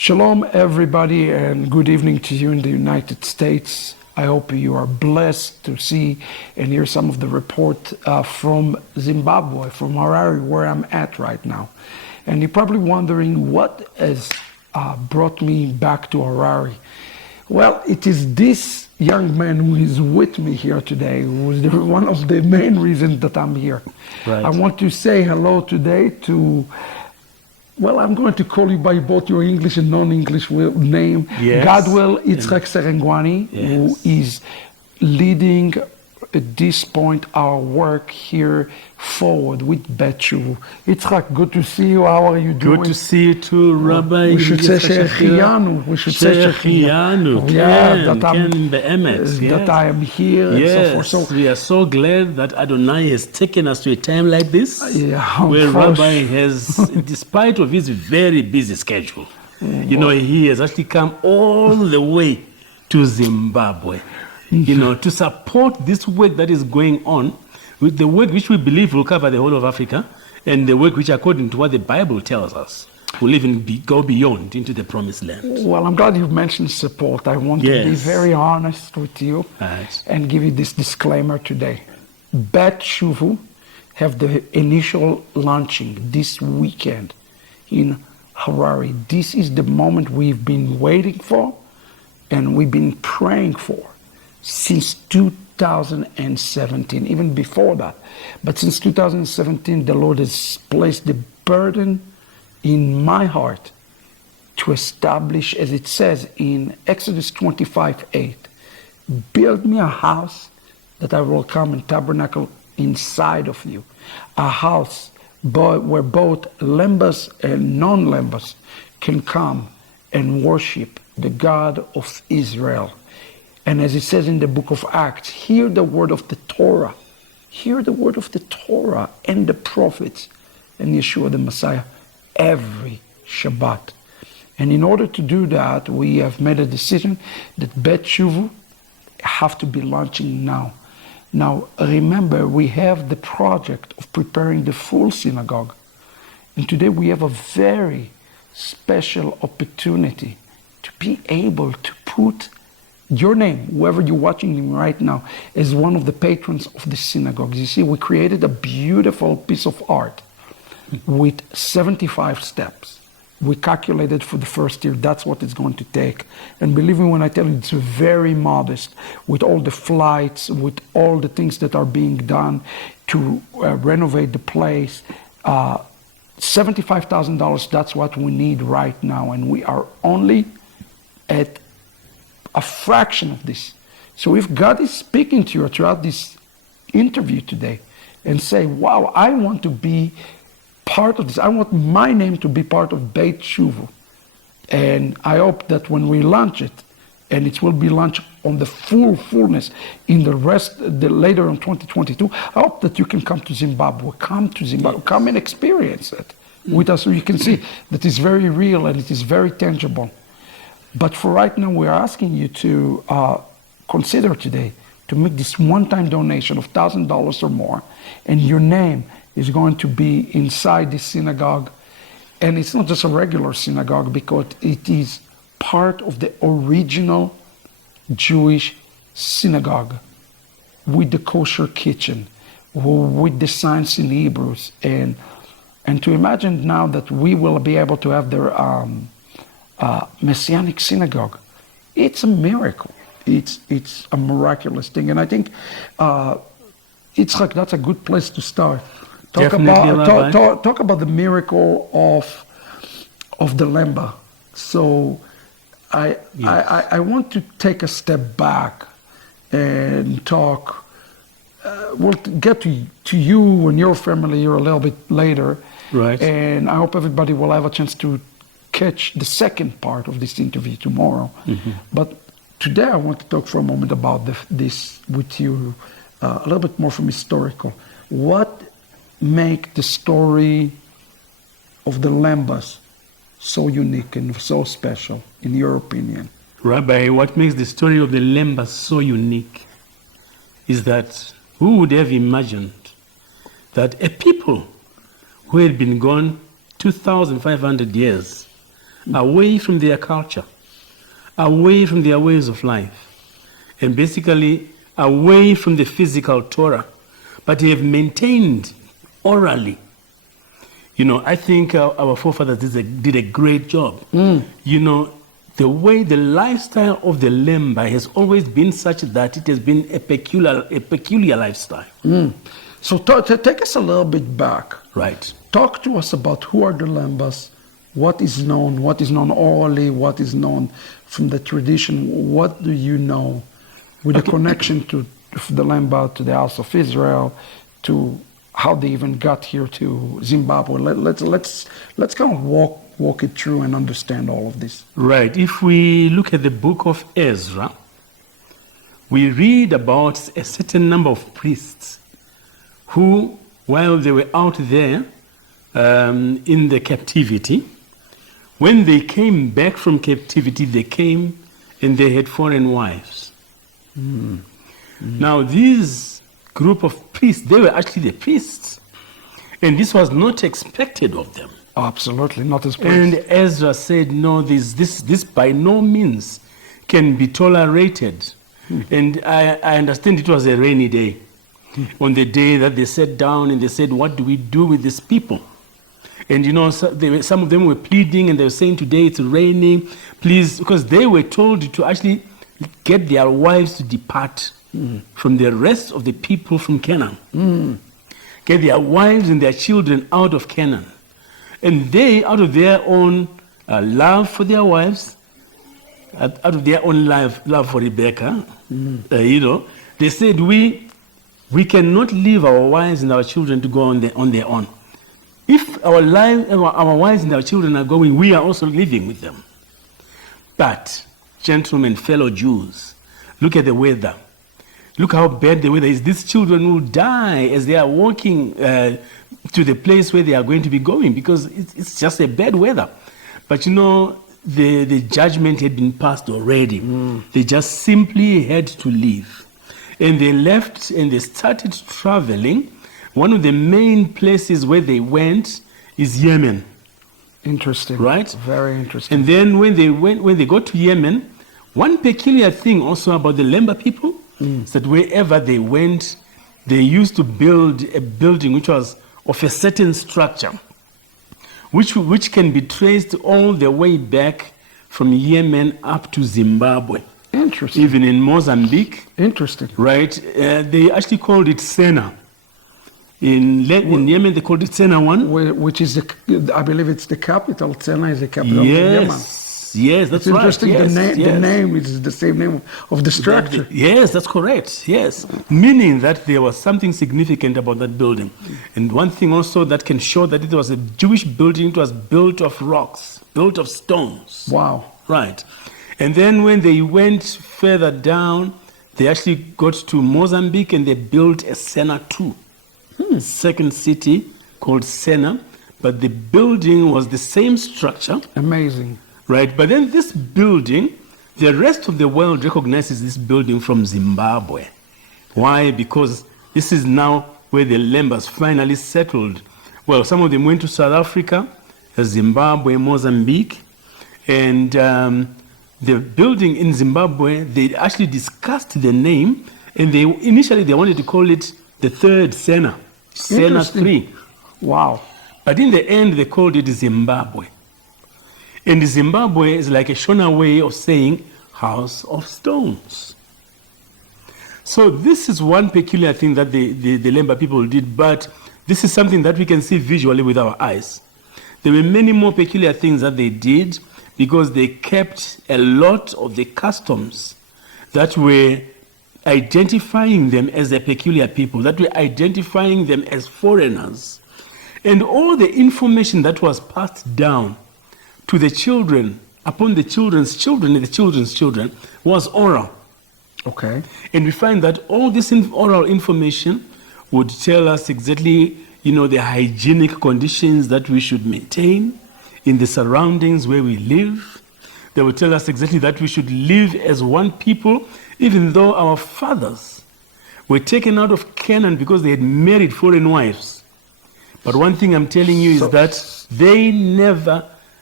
Shalom, everybody, and good evening to you in the United States. I hope you are blessed to see and hear some of the report from Zimbabwe, from Harare, where I'm at right now. And you're probably wondering what has brought me back to Harare. Well, it is this young man who is with me here today, who is one of the main reasons that I'm here. Right. I want to say hello today to, well, I'm going to call you by both your English and non-English name, Yes. Gadwell Yitzchak Serengwani, who is leading at this point our work here forward with Beit Shuva. Yitzchak, good to see you. How are you doing? Good to see you too, Rabbi. We should say Shechianu. We should say Shechianu. Yeah, that I am here. Yes, and so forth. So we are so glad that Adonai has taken us to a time like this, where Rabbi has, despite of his very busy schedule, he has actually come all the way to Zimbabwe, to support this work that is going on, with the work which we believe will cover the whole of Africa, and the work which, according to what the Bible tells us, will even go beyond into the promised land. Well, I'm glad you mentioned support. I want to be very honest with you and give you this disclaimer today. Beit Shuva have the initial launching this weekend in Harare. This is the moment we've been waiting for and we've been praying for since 2017, even before that. But since 2017, the Lord has placed the burden in my heart to establish, as it says in Exodus 25:8, build me a house that I will come and tabernacle inside of you. A house where both Lembas and non-Lembas can come and worship the God of Israel. And as it says in the book of Acts, hear the word of the Torah. Hear the word of the Torah and the prophets and Yeshua the Messiah every Shabbat. And in order to do that, we have made a decision that Beit Shuva have to be launching now. Now, remember, we have the project of preparing the full synagogue. And today we have a very special opportunity to be able to put your name, whoever you're watching right now, as one of the patrons of the synagogue. You see, we created a beautiful piece of art with 75 steps. We calculated for the first year, that's what it's going to take. And believe me when I tell you, it's very modest, with all the flights, with all the things that are being done to renovate the place. $75,000, that's what we need right now. And we are only at a fraction of this. So if God is speaking to you throughout this interview today and say, wow, I want to be part of this. I want my name to be part of Beit Shuva. And I hope that when we launch it, and it will be launched on the fullness in the later in 2022, I hope that you can come to Zimbabwe. Come to Zimbabwe. Come and experience it with us so you can see that it's very real and it is very tangible. But for right now, we're asking you to consider today to make this one-time donation of $1,000 or more, and your name is going to be inside this synagogue. And it's not just a regular synagogue, because it is part of the original Jewish synagogue with the kosher kitchen, with the signs in Hebrews. And to imagine now that we will be able to have their Messianic synagogue, it's a miracle. It's a miraculous thing. And I think Yitzchak, that's a good place to start. Talk about the miracle of the Lemba. So I want to take a step back and talk. We'll get to you and your family here a little bit later. Right. And I hope everybody will have a chance to catch the second part of this interview tomorrow. Mm-hmm. But today I want to talk for a moment about this with you, a little bit more from historical. What make the story of the Lembas so unique and so special, in your opinion? Rabbi, what makes the story of the Lembas so unique is that who would have imagined that a people who had been gone 2,500 years away from their culture, away from their ways of life, and basically away from the physical Torah, but they have maintained orally. I think our forefathers did a great job. The way the lifestyle of the Lemba has always been such that it has been a peculiar lifestyle. So take us a little bit back. Right. Talk to us about who are the Lembas, what is known orally, what is known from the tradition. What do you know with a connection to the Lemba, to the House of Israel, to how they even got here to Zimbabwe? Let's kind of walk it through and understand all of this. Right. If we look at the book of Ezra, we read about a certain number of priests who, while they were out there in the captivity, when they came back from captivity, they came and they had foreign wives. Now, these group of priests, they were actually the priests, and this was not expected of them. Oh, absolutely, not as priests. And Ezra said, no, this by no means can be tolerated. And I understand it was a rainy day. On the day that they sat down and they said, what do we do with these people? And some of them were pleading and they were saying, today it's raining, please, because they were told to actually get their wives to depart from the rest of the people from Canaan. Get their wives and their children out of Canaan. And they, out of their own love for their wives, out of their own love for Rebecca, they said, we cannot leave our wives and our children to go on their own. If our wives and our children are going, we are also living with them. But, gentlemen, fellow Jews, look at the weather. Look how bad the weather is. These children will die as they are walking to the place where they are going to be going, because it's just a bad weather. But the judgment had been passed already. They just simply had to leave. And they left and they started traveling. One of the main places where they went is Yemen. Interesting. Right? Very interesting. And then when they got to Yemen, one peculiar thing also about the Lemba people is that wherever they went, they used to build a building which was of a certain structure, which can be traced all the way back from Yemen up to Zimbabwe. Interesting. Even in Mozambique. Interesting. Right? They actually called it Sena. In Yemen, they called it Sena 1. Which is, I believe it's the capital. Sena is the capital of Yemen. Yes, that's right. It's interesting. Yes, the name is the same name of the structure. Yes, that's correct. Yes. Meaning that there was something significant about that building. And one thing also that can show that it was a Jewish building, it was built of rocks, built of stones. Wow. Right. And then when they went further down, they actually got to Mozambique and they built a Sena 2. Second city called Sena, but the building was the same structure. Amazing. Right, but then this building, the rest of the world recognizes this building from Zimbabwe. Why? Because this is now where the Lembas finally settled. Well, some of them went to South Africa, Zimbabwe, Mozambique, and the building in Zimbabwe, they actually discussed the name, and initially they wanted to call it the third Sena, Sena 3. Wow. But in the end, they called it Zimbabwe. And Zimbabwe is like a Shona way of saying house of stones. So this is one peculiar thing that the Lemba people did, but this is something that we can see visually with our eyes. There were many more peculiar things that they did because they kept a lot of the customs that were identifying them as a peculiar people, that were identifying them as foreigners. And all the information that was passed down to the children, upon the children's children and the children's children, was oral. Okay. And we find that all this oral information would tell us exactly, the hygienic conditions that we should maintain in the surroundings where we live. They would tell us exactly that we should live as one people, even though our fathers were taken out of Canaan because they had married foreign wives. But one thing I'm telling you is that they never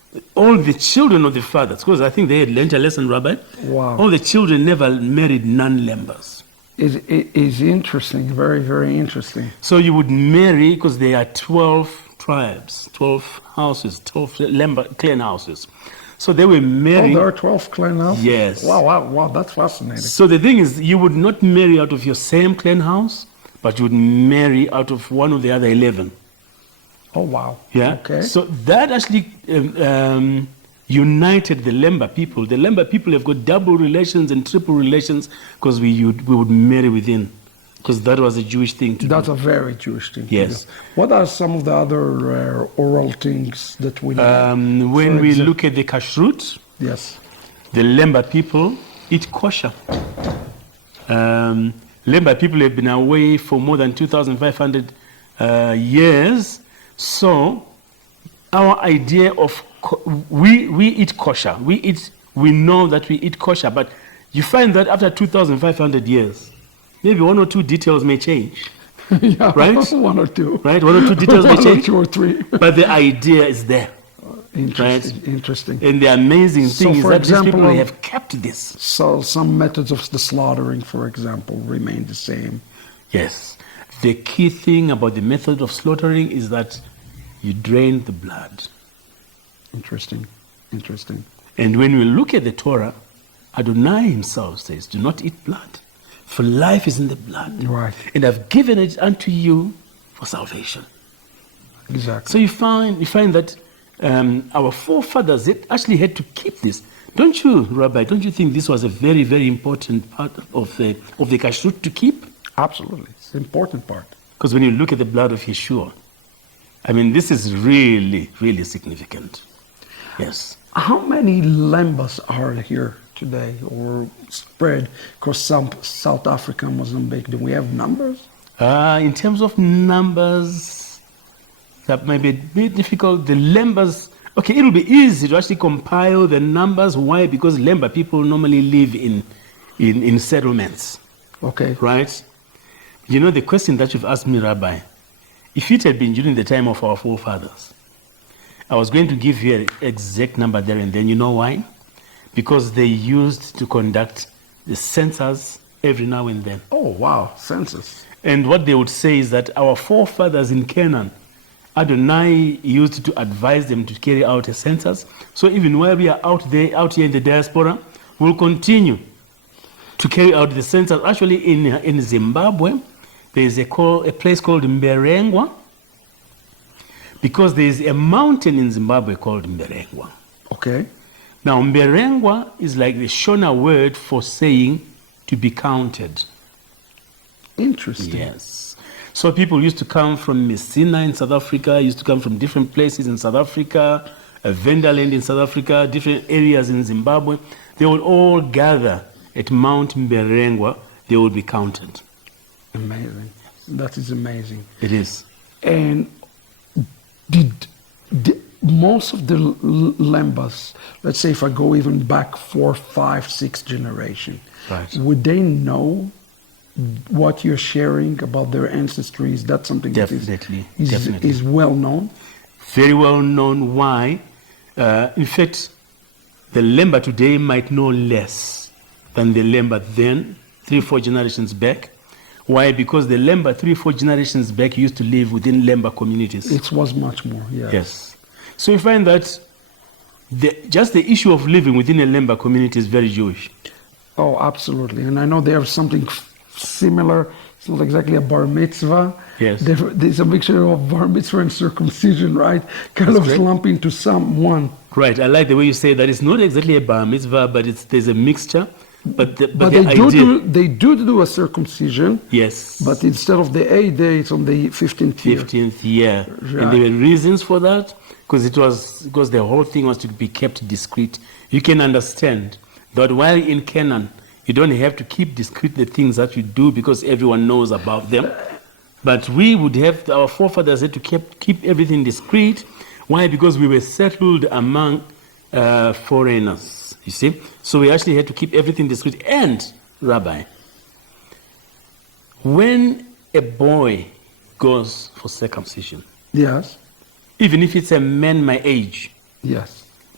all the children of the fathers, because I think they had learned a lesson, Rabbi. Wow. All the children never married non-Lembas. Is interesting, very, very interesting. So you would marry, because there are 12 tribes, 12 houses, 12 Lemba clan houses. So they were marrying. Oh, there are 12 clan houses? Yes. Wow, that's fascinating. So the thing is, you would not marry out of your same clan house, but you would marry out of one of the other 11. Oh, wow. Yeah. Okay. So that actually united the Lemba people. The Lemba people have got double relations and triple relations because we would marry within, because that was a Jewish thing to That's do. a very Jewish thing. Yes. To do. What are some of the other oral things that we know? When we look at the kashrut, yes, the Lemba people eat kosher. Lemba people have been away for more than 2,500 years. So our idea of we eat kosher. We know that we eat kosher, but you find that after 2,500 years, maybe one or two details may change. Yeah, right? One or two. Right? One or two details may change. 2 or 3. But the idea is there. Interesting. Right? Interesting. And the amazing thing is for that example, these people have kept this. So some methods of the slaughtering, for example, remain the same. Yes. The key thing about the method of slaughtering is that you drain the blood. Interesting. And when we look at the Torah, Adonai himself says, do not eat blood, for life is in the blood. Right. And I've given it unto you for salvation. Exactly. So you find that our forefathers actually had to keep this. Don't you, Rabbi, don't you think this was a very, very important part of the kashrut to keep? Absolutely. It's an important part. Because when you look at the blood of Yeshua, I mean, this is really, really significant. Yes. How many Lembas are here today or spread across South Africa, Mozambique? Do we have numbers? In terms of numbers, that may be a bit difficult. The Lembas, okay, it'll be easy to actually compile the numbers. Why? Because Lemba people normally live in settlements. Okay. Right? You know, the question that you've asked me, Rabbi, if it had been during the time of our forefathers, I was going to give you an exact number there and then. You know why? Because they used to conduct the census every now and then. Oh, wow, census. And what they would say is that our forefathers in Canaan, Adonai used to advise them to carry out a census. So even while we are out here in the diaspora, we'll continue to carry out the census. Actually, in Zimbabwe, there is a place called Mberengwa, because there is a mountain in Zimbabwe called Mberengwa. Okay. Now, Mberengwa is like the Shona word for saying to be counted. Interesting. Yes. So people used to come from Messina in South Africa, used to come from different places in South Africa, Vendaland in South Africa, different areas in Zimbabwe. They would all gather at Mount Mberengwa. They would be counted. Amazing. That is amazing. It is. And did most of the Lembas, let's say if I go even back 4, 5, 6 generation, right, would they know what you're sharing about their ancestry? Is that something definitely, that is well known? Very well known. Why? In fact, the Lemba today might know less than the Lemba then, 3 or 4 generations back. Why? Because the Lemba 3 or 4 generations back used to live within Lemba communities. It was much more, yes. Yes. So you find that just the issue of living within a Lemba community is very Jewish. Oh, absolutely. And I know they have something similar. It's not exactly a bar mitzvah. Yes. There's a mixture of bar mitzvah and circumcision, right? Kind of slump into one. Right. I like the way you say that. It's not exactly a bar mitzvah, but there's a mixture. But the they do a circumcision. Yes. But instead of the 8th day, it's on the 15th year. 15th year. Right. And there were reasons for that, because the whole thing was to be kept discreet. You can understand that while in Canaan, you don't have to keep discreet the things that you do because everyone knows about them. But we would have, our forefathers had to keep everything discreet. Why? Because we were settled among foreigners. You see? So we actually had to keep everything discreet. And, Rabbi, when a boy goes for circumcision, yes, even if it's a man my age, yes,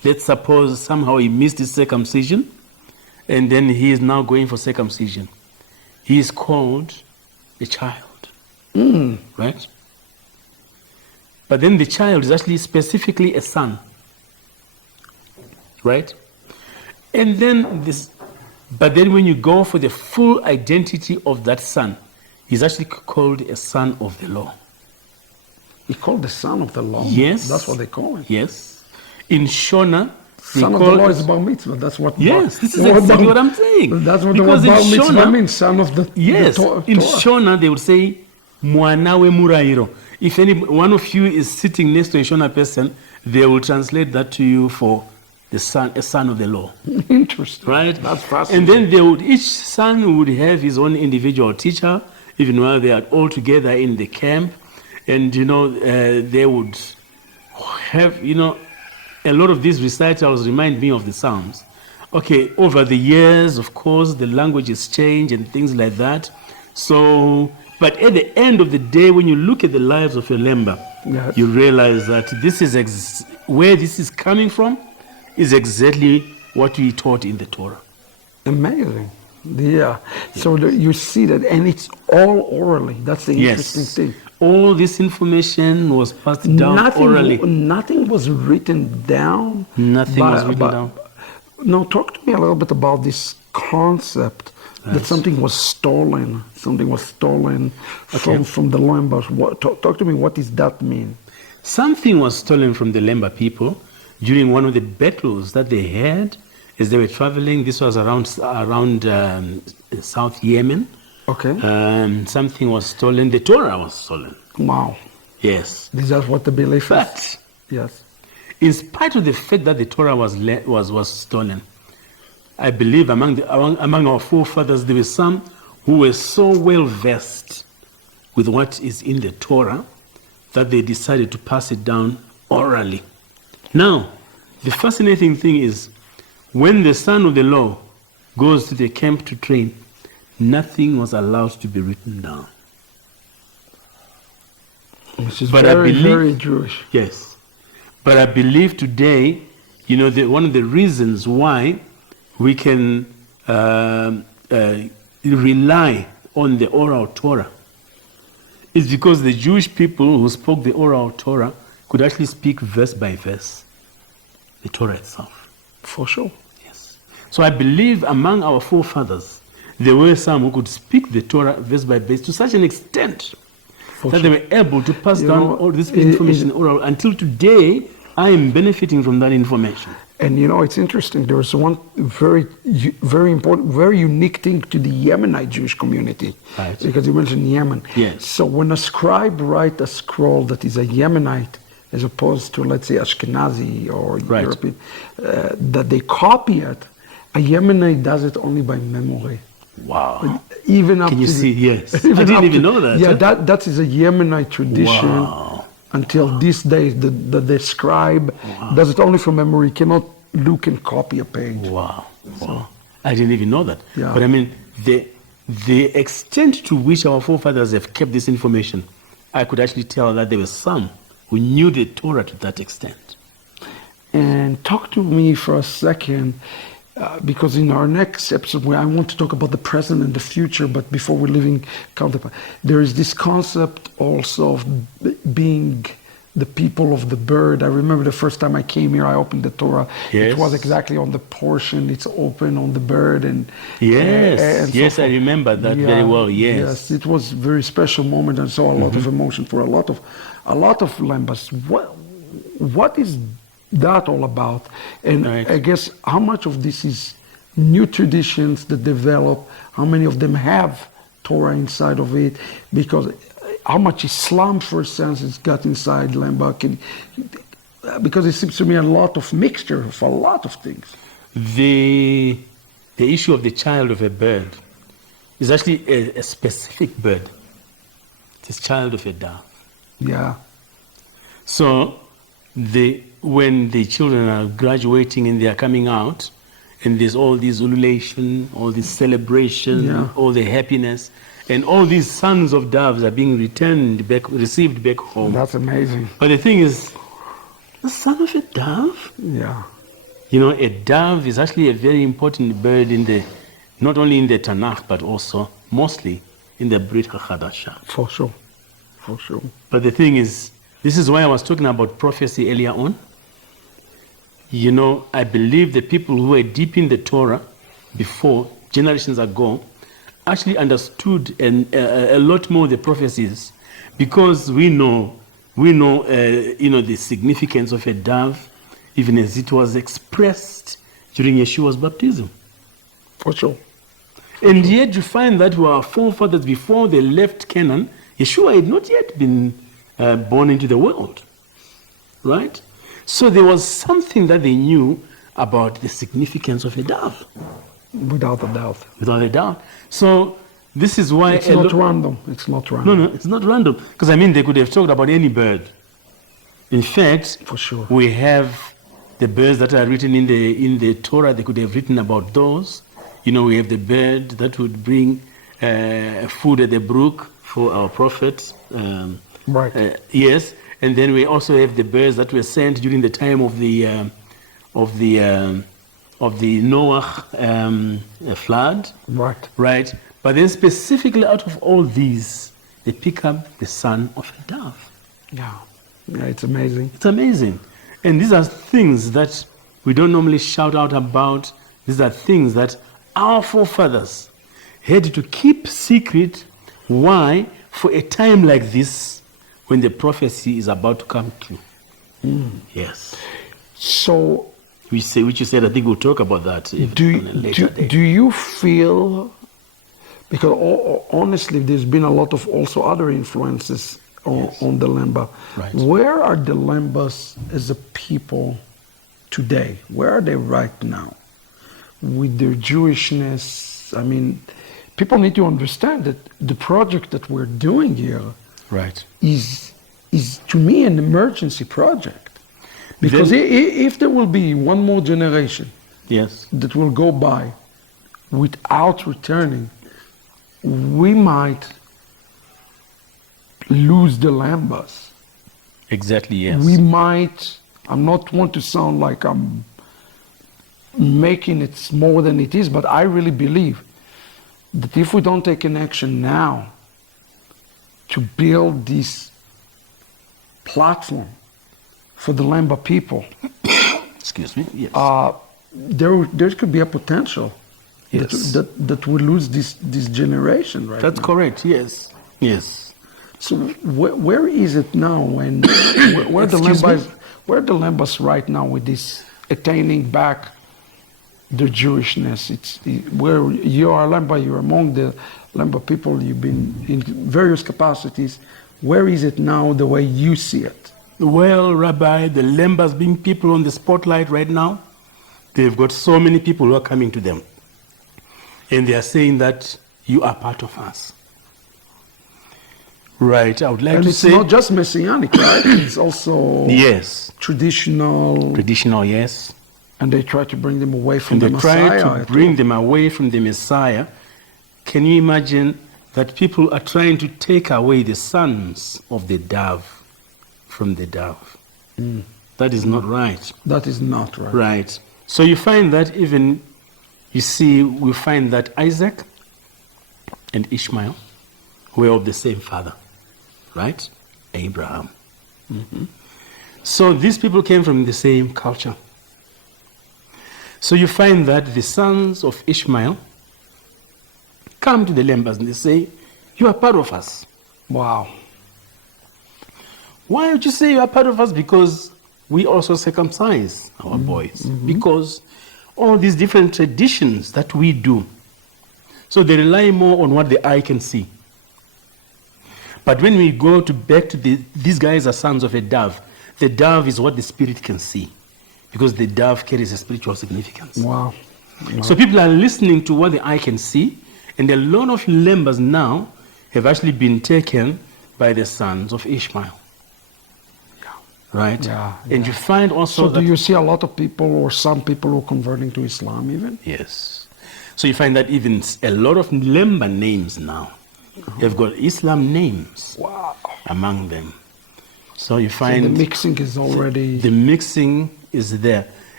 let's suppose somehow he missed his circumcision, and then he is now going for circumcision. He is called a child, right? But then the child is actually specifically a son, right? And then but then when you go for the full identity of that son, he's actually called a son of the law. He called the son of the law? Yes. That's what they call him. Yes. In Shona, son of the law is bar mitzvah. That's what. Yes, this is exactly what I'm saying. That's what the word bar mitzvah means. Son of the. Yes. The Torah. In Shona, they would say mwana we murairo. If any one of you is sitting next to a Shona person, they will translate that to you for the son, a son of the law. Interesting. Right? That's fascinating. And then each son would have his own individual teacher, even while they are all together in the camp. And, they would have, a lot of these recitals remind me of the Psalms. Okay, over the years, of course, the language has changed and things like that. So, but at the end of the day, when you look at the lives of your Lemba, yes, you realize that this is where this is coming from is exactly what we taught in the Torah. Amazing. Yeah. Yes. So you see that, and it's all orally. That's the interesting thing. All this information was passed down orally. Nothing was written down. Nothing was written down. Now, talk to me a little bit about this concept that something was stolen. Something was stolen from the Lembas. Talk to me, what does that mean? Something was stolen from the Lemba people during one of the battles that they had as they were traveling. This was around South Yemen. Okay. Something was stolen. The Torah was stolen. Wow. Yes. Is that what the belief is? But yes, in spite of the fact that the Torah was stolen, I believe among our forefathers there were some who were so well versed with what is in the Torah that they decided to pass it down orally. Now, the fascinating thing is when the son of the law goes to the camp to train, nothing was allowed to be written down. Which is very Jewish. Yes. But I believe today, one of the reasons why we can rely on the oral Torah is because the Jewish people who spoke the oral Torah could actually speak verse by verse the Torah itself. For sure. Yes. So I believe among our forefathers, there were some who could speak the Torah verse by verse to such an extent that they were able to pass down all this information oral. Until today, I am benefiting from that information. And it's interesting. There was one very, very important, very unique thing to the Yemenite Jewish community. Right. Because you mentioned Yemen. Yes. So when a scribe writes a scroll that is a Yemenite, as opposed to, let's say, Ashkenazi or European, that they copy it, a Yemenite does it only by memory. Wow. Even up Can you to see? Yes. I didn't even know that. Yeah, that is a Yemenite tradition. Wow. Until this day, the scribe does it only from memory. He cannot look and copy a page. Wow. Wow. I didn't even know that. Yeah. But I mean, the extent to which our forefathers have kept this information, I could actually tell that there were some who knew the Torah to that extent. And talk to me for a second, because in our next episode, where I want to talk about the present and the future, but before we're leaving, there is this concept also of being the people of the bird. I remember the first time I came here, I opened the Torah. Yes. It was exactly on the portion. It's open on the bird, and yes, I remember that very well. Yes, it was a very special moment, and saw a lot of emotion for a lot of Lembas. What is that all about? And I guess how much of this is new traditions that develop? How many of them have Torah inside of it? Because how much Islam, for instance, has got inside Lemba? Because it seems to me a lot of mixture of a lot of things. The issue of the child of a bird is actually a specific bird. It's child of a dove. Yeah. So when the children are graduating and they are coming out, and there's all this ululation, all this celebration, all the happiness, and all these sons of doves are being received back home. That's amazing. But the thing is, the son of a dove? Yeah. You know, a dove is actually a very important bird not only in the Tanakh, but also mostly in the Brit HaChadasha. For sure. For sure. But the thing is, this is why I was talking about prophecy earlier on. You know, I believe the people who were deep in the Torah before, generations ago, actually understood a lot more the prophecies, because we know the significance of a dove, even as it was expressed during Yeshua's baptism. For sure. And yet you find that our forefathers, before they left Canaan, Yeshua had not yet been born into the world, right? So there was something that they knew about the significance of a dove. Without a doubt. Without a doubt. So this is why... It's not random. It's not random. No, it's not random. Because, I mean, they could have talked about any bird. In fact, for sure, we have the birds that are written in the Torah. They could have written about those. You know, we have the bird that would bring food at the brook for our prophets. Right. Yes. And then we also have the birds that were sent during the time of the Noah flood. Right. Right. But then specifically out of all these, they pick up the son of a dove. Yeah. Yeah, it's amazing. It's amazing. And these are things that we don't normally shout out about. These are things that our forefathers had to keep secret. Why? For a time like this, when the prophecy is about to come true. Yes. So, which you said, I think we'll talk about that on a later day. Do you feel, because honestly, there's been a lot of also other influences on the Lemba. Right. Where are the Lembas as a people today? Where are they right now? With their Jewishness, I mean, people need to understand that the project that we're doing here right. is to me an emergency project. Because if there will be one more generation yes. that will go by without returning, we might lose the Lembas. Exactly, yes. We might, I'm not want to sound like I'm making it more than it is, but I really believe that if we don't take an action now to build this platform for the Lemba people, excuse me, yes. There could be a potential yes. that we lose this generation right That's now. correct, yes. Yes. So where is it now when where the Lembas right now with this attaining back their Jewishness? It's where you are Lemba, you're among the Lemba people, you've been in various capacities. Where is it now the way you see it? Well, Rabbi, the Lembas being people on the spotlight right now, they've got so many people who are coming to them. And they are saying that you are part of us. Right, I would like to say... And it's not just Messianic, right? It's also... Yes. Traditional... Traditional, yes. And they try to bring them away from the Messiah. They try to bring them away from the Messiah. Can you imagine that people are trying to take away the sons of the dove from the dove? That is not right. That is not right. Right. So you find that even, you see, we find that Isaac and Ishmael were of the same father, right? Abraham. Mm-hmm. So these people came from the same culture. So you find that the sons of Ishmael come to the Lembas and they say, you are part of us. Wow. Why would you say you are part of us? Because we also circumcise our boys. Mm-hmm. Because all these different traditions that we do, so they rely more on what the eye can see. But when we go back to these guys are sons of a dove, the dove is what the spirit can see. Because the dove carries a spiritual significance. Wow. So people are listening to what the eye can see, and a lot of Lembas now have actually been taken by the sons of Ishmael. Right? Yeah, and you find also So do you see a lot of people or some people who are converting to Islam even? Yes. So you find that even a lot of Lemba names now have got Islam names among them. So you find... So the mixing is already... The mixing is there.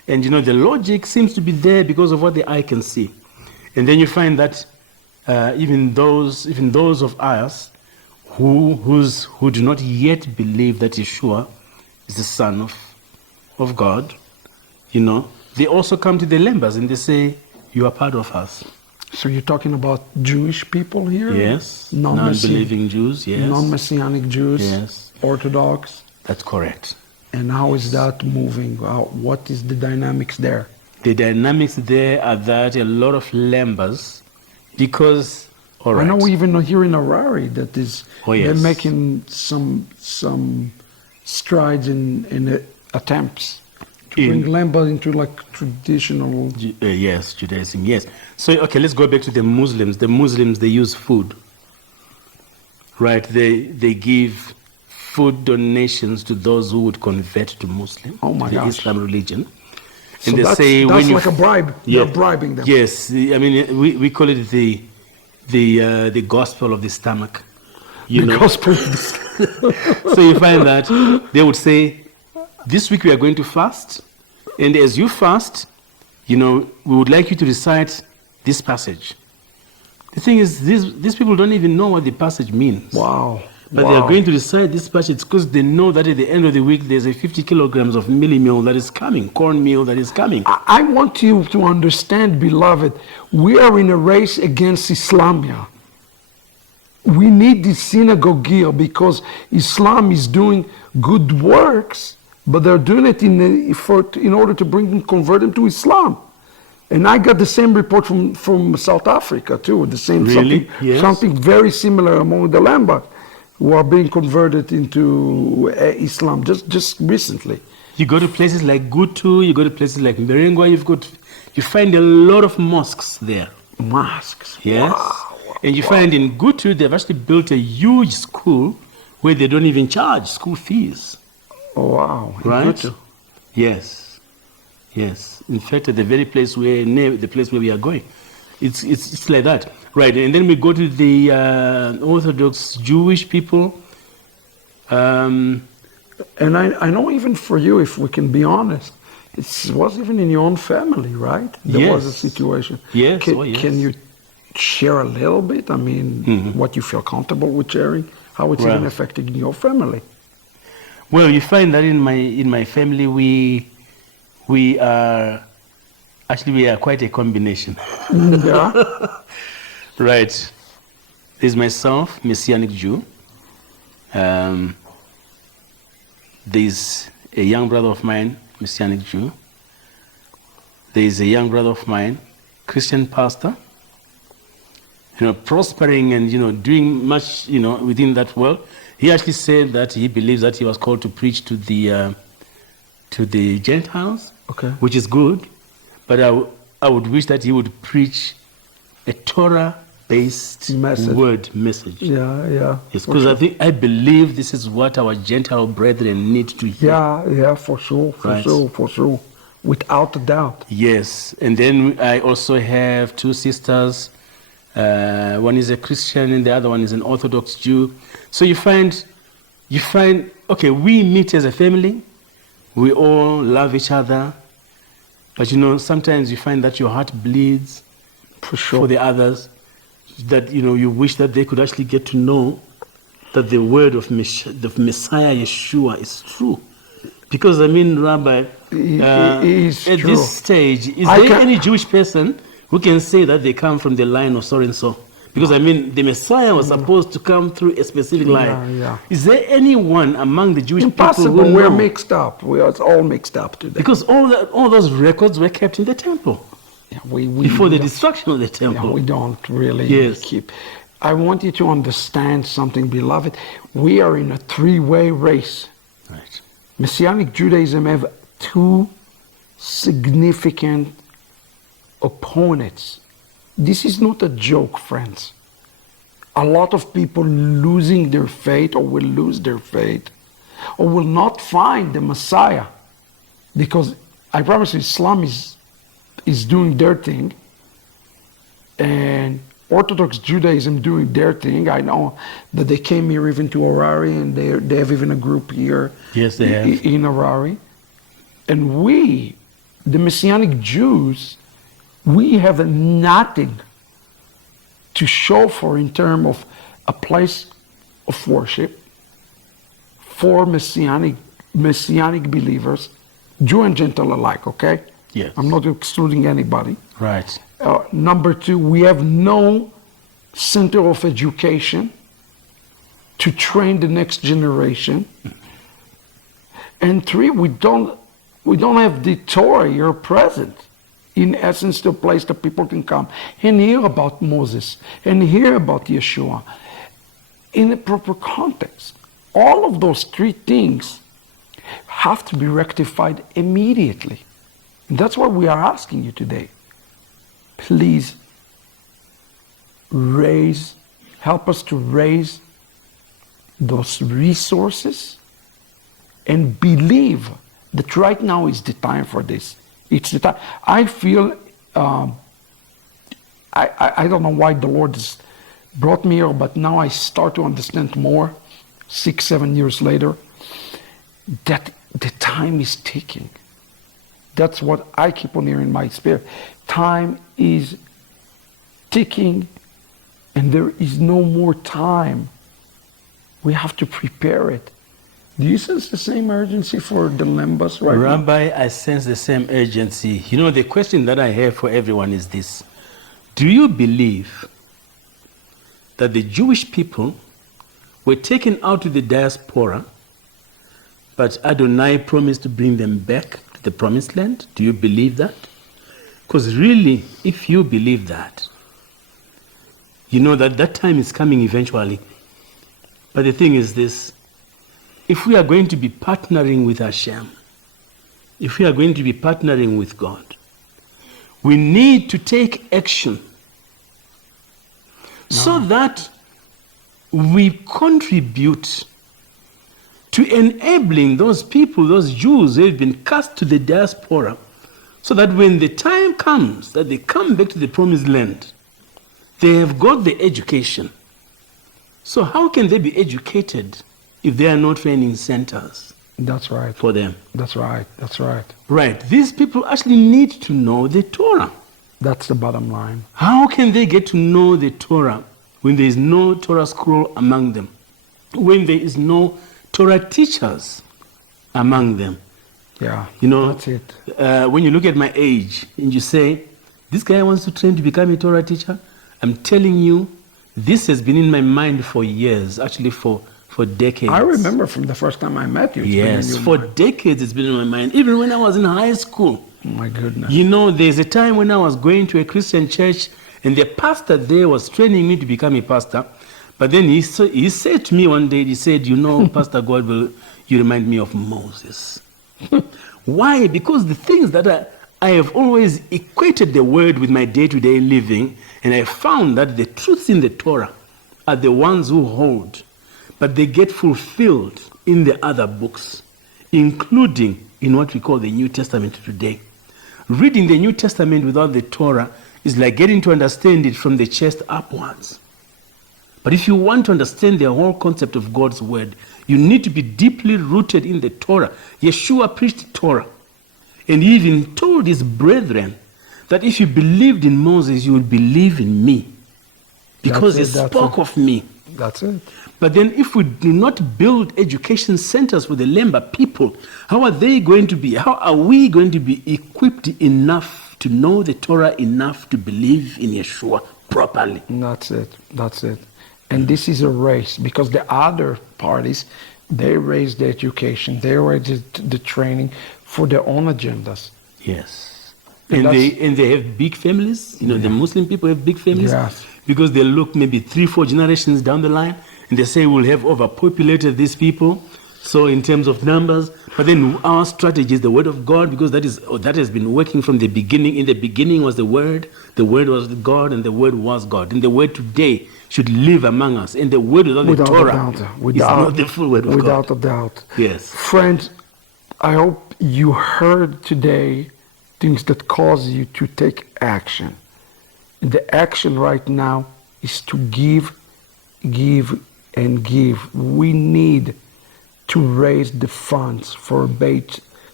And, the logic seems to be there because of what the eye can see. And then you find that even those of us who do not yet believe that Yeshua is the Son of God, they also come to the Lembas and they say, you are part of us. So you're talking about Jewish people here? Yes. Non-believing Jews, yes. Non-Messianic Jews? Yes. Orthodox? That's correct. And how is that moving? What is the dynamics there? The dynamics there are that a lot of Lembas, because... All right. I know we even here in Harare that is they're yes. making some strides in attempts to bring Lemba into like traditional. Yes, Judaism. Yes. So okay, let's go back to the Muslims. The Muslims, they use food, right? They give food donations to those who would convert to Muslim, to the Islam religion. And so they say that's like a bribe. Yeah, you're bribing them. Yes, I mean we call it the gospel of the stomach. Gospel. So you find that they would say, this week we are going to fast, and as you fast, we would like you to recite this passage. The thing is, these people don't even know what the passage means. Wow. But they are going to recite this passage because they know that at the end of the week there's a 50 kilograms of milli meal that is coming, corn meal that is coming. I want you to understand, beloved, we are in a race against Islamia. We need the synagogue here because Islam is doing good works, but they're doing it in order to convert them to Islam. And I got the same report from South Africa too. The same something very similar among the Lemba, who are being converted into Islam just recently. You go to places like Gutu, you go to places like Mberengwa, you find a lot of mosques there. Mosques? Yes. Wow. And you find in Gutu, they've actually built a huge school where they don't even charge school fees. Oh, wow. Right? Gutu. Yes. Yes. In fact, at the very place where we are going, it's like that. Right, and then we go to the Orthodox Jewish people. And I know even for you, if we can be honest, it was even in your own family, right? There was a situation. Yes. Can you share a little bit? I mean, what you feel comfortable with sharing? How it's even affecting your family? Well, you find that in my family, we are quite a combination. Yeah. Right. There's myself, Messianic Jew. There's a young brother of mine, Messianic Jew. There's a young brother of mine, Christian pastor. Prospering and doing much within that world. He actually said that he believes that he was called to preach to the Gentiles, which is good. But I would wish that he would preach a Torah-based word message. Yeah. Yes, because I believe this is what our Gentile brethren need to hear. Yeah, for sure, for sure, without a doubt. Yes, and then I also have two sisters. One is a Christian and the other one is an Orthodox Jew. So you find, okay, we meet as a family. We all love each other. But sometimes you find that your heart bleeds for the others, that you wish that they could actually get to know that the word of the Messiah Yeshua is true. Because Rabbi, at this stage, is there any Jewish person who can say that they come from the line of so and so? Because the Messiah was supposed to come through a specific line. Yeah. Is there anyone among the Jewish people who know? We're mixed up. It's all mixed up today. Because all those records were kept in the temple. Yeah, before the destruction of the temple. Yeah, we don't really keep. I want you to understand something, beloved. We are in a three-way race. Right. Messianic Judaism have two significant opponents. This is not a joke, friends. A lot of people losing their faith or will lose their faith or will not find the Messiah, because I promise you, Islam is doing their thing and Orthodox Judaism doing their thing. I know that they came here even to Harare, and they have even a group here. Yes, they have. In Harare. And we the Messianic Jews, we have nothing to show for in terms of a place of worship for Messianic believers, Jew and Gentile alike, okay? Yes. I'm not excluding anybody. Right. Number two, we have no center of education to train the next generation. And three, we don't have the Torah here present. In essence, the place that people can come and hear about Moses and hear about Yeshua in the proper context. All of those three things have to be rectified immediately. And that's what we are asking you today. Please help us to raise those resources and believe that right now is the time for this. It's the time. I feel, I don't know why the Lord has brought me here, but now I start to understand more, 6-7 years later, that the time is ticking. That's what I keep on hearing in my spirit. Time is ticking, and there is no more time. We have to prepare it. Do you sense the same urgency for the Lembas right now? Rabbi, I sense the same urgency. You know, the question that I have for everyone is this. Do you believe that the Jewish people were taken out to the diaspora, but Adonai promised to bring them back to the promised land? Do you believe that? Because really, if you believe that, you know that that time is coming eventually. But the thing is this, if we are going to be partnering with Hashem, if we are going to be partnering with God, we need to take action so that we contribute to enabling those people, those Jews who have been cast to the diaspora, so that when the time comes that they come back to the promised land, they have got the education. So how can they be educated if there are no training centers? That's right. For them. That's right. That's right. Right. These people actually need to know the Torah. That's the bottom line. How can they get to know the Torah when there is no Torah scroll among them? When there is no Torah teachers among them? Yeah, you know, that's it. When you look at my age and you say, this guy wants to train to become a Torah teacher, I'm telling you, this has been in my mind for years, actually for decades. I remember from the first time I met you. Yes, for decades it's been in my mind. Even when I was in high school. Oh my goodness. You know, there's a time when I was going to a Christian church and the pastor there was training me to become a pastor. But then he said to me one day, he said, you know, Pastor Godwell, you remind me of Moses. Why? Because the things that I have always equated the word with my day-to-day living, and I found that the truths in the Torah are the ones who hold, but they get fulfilled in the other books, including in what we call the New Testament today. Reading the New Testament without the Torah is like getting to understand it from the chest upwards. But if you want to understand the whole concept of God's word, you need to be deeply rooted in the Torah. Yeshua preached Torah. And he even told his brethren that if you believed in Moses, you would believe in me. Because he spoke of me. That's it. But then if we do not build education centers for the Lemba people, how are we going to be equipped enough to know the Torah enough to believe in Yeshua properly? That's it. That's it. And this is a race, because the other parties, they raise the education, they raise the training for their own agendas. Yes. And they have big families. You know, the Muslim people have big families. Yes. Because they look maybe 3-4 generations down the line, and they say we'll have overpopulated these people, so in terms of numbers. But then our strategy is the word of God, because that has been working from the beginning. In the beginning was the word was God, and the word was God. And the word today should live among us. And the word without the Torah is not the full word of God. Without a doubt. Yes. Friends, I hope you heard today things that cause you to take action. And the action right now is to give, and give. We need to raise the funds for Beit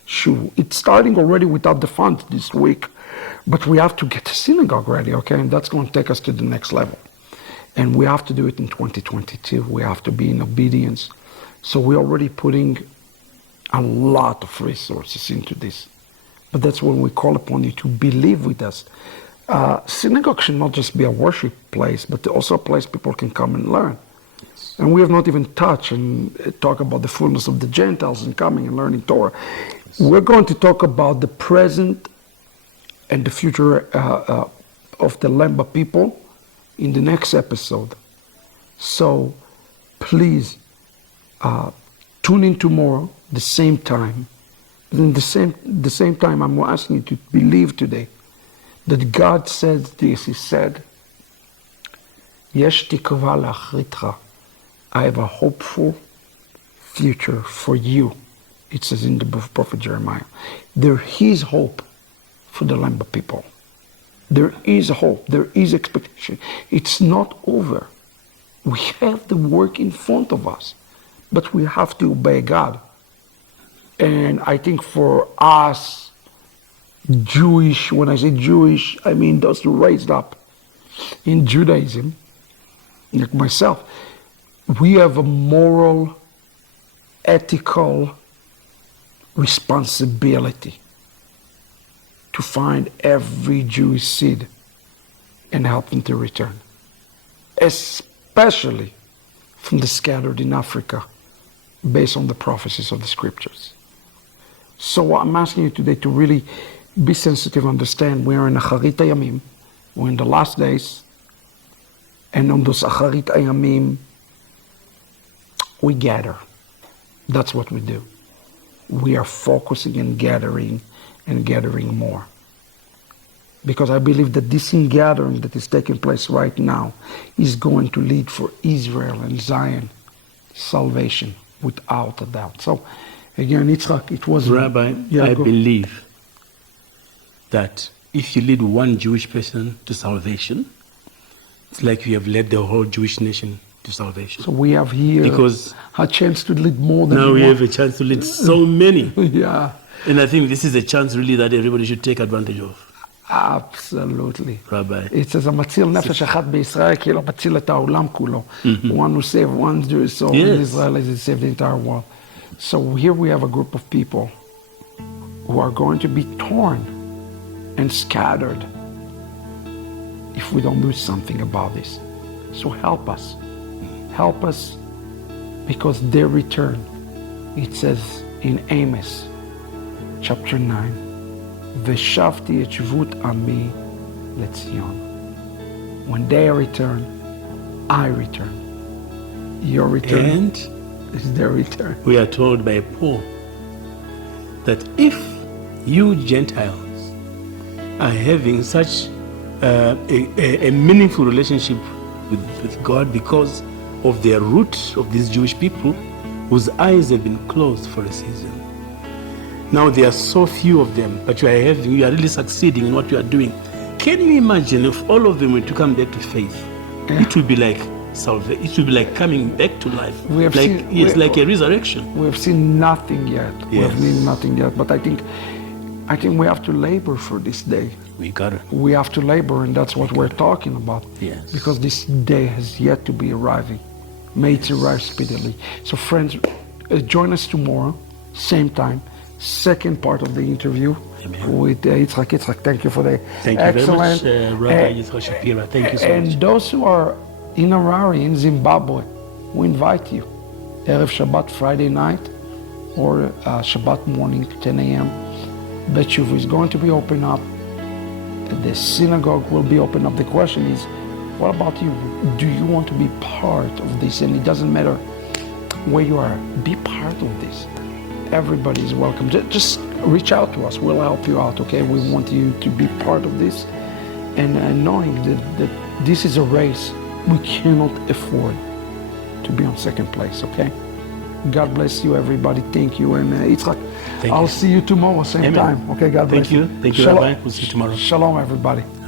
It's starting already without the funds this week, but we have to get the synagogue ready, okay? And that's going to take us to the next level. And we have to do it in 2022. We have to be in obedience. So we're already putting a lot of resources into this. But that's when we call upon you to believe with us. Synagogue should not just be a worship place, but also a place people can come and learn. And we have not even touched and talk about the fullness of the Gentiles and coming and learning Torah. We're going to talk about the present and the future of the Lemba people in the next episode. So please tune in tomorrow, the same time. And the same time, I'm asking you to believe today that God said this. He said, Yesh tikva la'achritcha. I have a hopeful future for you. It says in the book of Prophet Jeremiah. There is hope for the Lemba people. There is hope. There is expectation. It's not over. We have the work in front of us, but we have to obey God. And I think for us, Jewish, when I say Jewish, I mean those who raised up in Judaism, like myself, we have a moral, ethical responsibility to find every Jewish seed and help them to return, especially from the scattered in Africa, based on the prophecies of the scriptures. So I'm asking you today to really be sensitive, understand we are in Acharit Hayamim, we're in the last days, and on those Acharit Hayamim, we gather. That's what we do. We are focusing and gathering more. Because I believe that this ingathering that is taking place right now is going to lead for Israel and Zion salvation, without a doubt. So, again, Yitzhak, it was... Rabbi, I believe that if you lead one Jewish person to salvation, it's like you have led the whole Jewish nation to salvation. So we have here because a chance to lead more than now one. we have a chance to lead so many. Yeah. And I think this is a chance really that everybody should take advantage of. Absolutely. Rabbi. It says, המציל נפש אחת בישראל כאילו מציל את העולם כולו. One who saved one Jewish soul in Israel is saved the entire world. So here we have a group of people who are going to be torn and scattered if we don't do something about this. So help us. Help us, because their return, it says in Amos chapter 9, Veshavti et shvut Ammi leTzion. When they return, I return. Your return is their return. We are told by Paul that if you Gentiles are having such a meaningful relationship with God because of their roots of these Jewish people whose eyes have been closed for a season. Now there are so few of them, but you are really succeeding in what you are doing. Can you imagine if all of them were to come back to faith? Yeah. It would be like salvation. It would be like coming back to life. It's like a resurrection. We have seen nothing yet. Yes. We have seen nothing yet. But I think we have to labor for this day. We got it. We have to labor, and that's what we're talking about. Yes. Because this day has yet to be arriving. May it arrive speedily. So friends, join us tomorrow, same time, second part of the interview. Amen. With Yitzhak. Yitzhak, thank you for the Thank you very much, Rabbi Yitzhak Shapira. Thank you so much. And those who are in Harare, in Zimbabwe, we invite you. Erev Shabbat, Friday night, or Shabbat morning, 10 a.m. Beit Shuva is going to be open up. The synagogue will be open up. The question is, what about you? Do you want to be part of this? And it doesn't matter where you are. Be part of this. Everybody is welcome. Just reach out to us. We'll help you out, okay? We want you to be part of this. And knowing that this is a race, we cannot afford to be on second place, okay? God bless you, everybody. Thank you. And Yitzhak, I'll see you tomorrow, same time. Okay, God bless you. Thank you, Rabbi. We'll see you tomorrow. Shalom, everybody.